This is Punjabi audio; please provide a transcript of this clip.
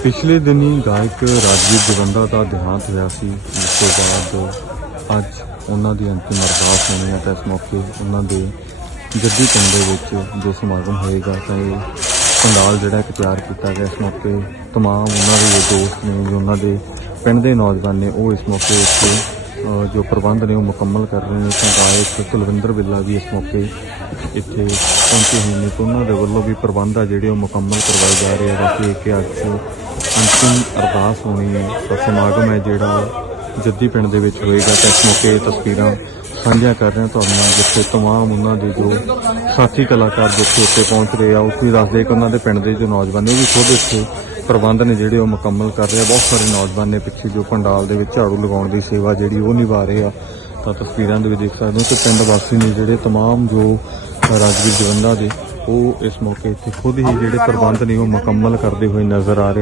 ਪਿਛਲੇ ਦਿਨੀ ਗਾਇਕ ਰਾਜਵੀਰ ਜਵੰਦਾ ਦਾ ਦੇਹਾਂਤ ਹੋਇਆ ਸੀ ਉਸ ਤੋਂ ਬਾਅਦ ਅੱਜ ਉਹਨਾਂ ਦੀ ਅੰਤਿਮ ਅਰਦਾਸ ਹੋਣੀ ਹੈ ਤਾਂ ਇਸ ਮੌਕੇ ਉਹਨਾਂ ਦੇ ਜੱਦੀ ਪਿੰਡ ਦੇ ਵਿੱਚ ਜੋ ਸਮਾਗਮ ਹੋਏਗਾ ਤਾਂ ਇਹ ਪੰਡਾਲ ਜਿਹੜਾ ਇੱਕ ਤਿਆਰ ਕੀਤਾ ਗਿਆ ਇਸ ਮੌਕੇ तमाम ਉਹਨਾਂ ਦੇ ਜੋ ਦੋਸਤ ਨੇ ਜੋ ਉਹਨਾਂ ਦੇ ਪਿੰਡ ਦੇ ਨੌਜਵਾਨ ਨੇ ਉਹ ਇਸ ਮੌਕੇ ਇੱਥੇ ਅ, ਜੋ ਪ੍ਰਬੰਧ ਨੇ ਉਹ ਮੁਕੰਮਲ ਕਰ ਰਹੇ ਨੇ ਤਾਂ ਗਾਇਕ ਕੁਲਵਿੰਦਰ ਬਿੱਲਾ ਵੀ ਇਸ ਮੌਕੇ ਇੱਥੇ ਪਹੁੰਚੇ ਹੋਏ ਨੇ ਤੇ ਉਹਨਾਂ ਦੇ ਵੱਲੋਂ ਵੀ ਪ੍ਰਬੰਧ ਆ ਜਿਹੜੇ ਉਹ ਮੁਕੰਮਲ ਕਰਵਾਏ ਜਾ ਰਹੇ ਆ ਬਾਕੀ ਕਿ ਅੱਜ ਅੰਤਿਮ ਅਰਦਾਸ ਹੋਣੀ ਹੈ ਸਮਾਗਮ ਹੈ ਜਿਹੜਾ ਜੱਦੀ ਪਿੰਡ ਦੇ ਵਿੱਚ ਹੋਏਗਾ। ਤਾਂ ਇਸ ਮੌਕੇ ਇਹ ਤਸਵੀਰਾਂ ਸਾਂਝੀਆਂ ਕਰ ਰਹੇ ਹਾਂ ਤੁਹਾਨੂੰ, ਜਿੱਥੇ ਤਮਾਮ ਉਹਨਾਂ ਦੇ ਜੋ ਸਾਥੀ ਕਲਾਕਾਰ ਜਿੱਥੇ ਉੱਤੇ ਪਹੁੰਚ ਰਹੇ ਆ, ਉਹ ਵੀ ਦੱਸਦੇ ਕਿ ਉਹਨਾਂ ਦੇ ਪਿੰਡ ਦੇ ਜੋ ਨੌਜਵਾਨ ਨੇ, ਉਹ ਵੀ ਖੁਦ ਇੱਥੇ ਪ੍ਰਬੰਧ ਨੇ ਜਿਹੜੇ ਉਹ ਮੁਕੰਮਲ ਕਰ ਰਹੇ ਆ। ਬਹੁਤ ਸਾਰੇ ਨੌਜਵਾਨ ਨੇ ਪਿੱਛੇ ਜੋ ਪੰਡਾਲ ਦੇ ਵਿੱਚ ਝਾੜੂ ਲਗਾਉਣ ਦੀ ਸੇਵਾ ਜਿਹੜੀ ਉਹ ਨਿਭਾ ਰਹੇ ਆ, ਤਾਂ ਤਸਵੀਰਾਂ ਦੇ ਵਿੱਚ ਦੇਖ ਸਕਦੇ ਹੋ ਕਿ ਪਿੰਡ ਵਾਸੀ ਨੇ ਜਿਹੜੇ ਤਮਾਮ ਜੋ ਰਾਜਵੀਰ ਜਵੰਦਾ ਦੇ, ਉਹ ਇਸ ਮੌਕੇ ਇੱਥੇ ਖੁਦ ਹੀ ਜਿਹੜੇ ਪ੍ਰਬੰਧ ਨੇ ਉਹ ਮੁਕੰਮਲ ਕਰਦੇ ਹੋਏ ਨਜ਼ਰ ਆ ਰਹੇ ਆ।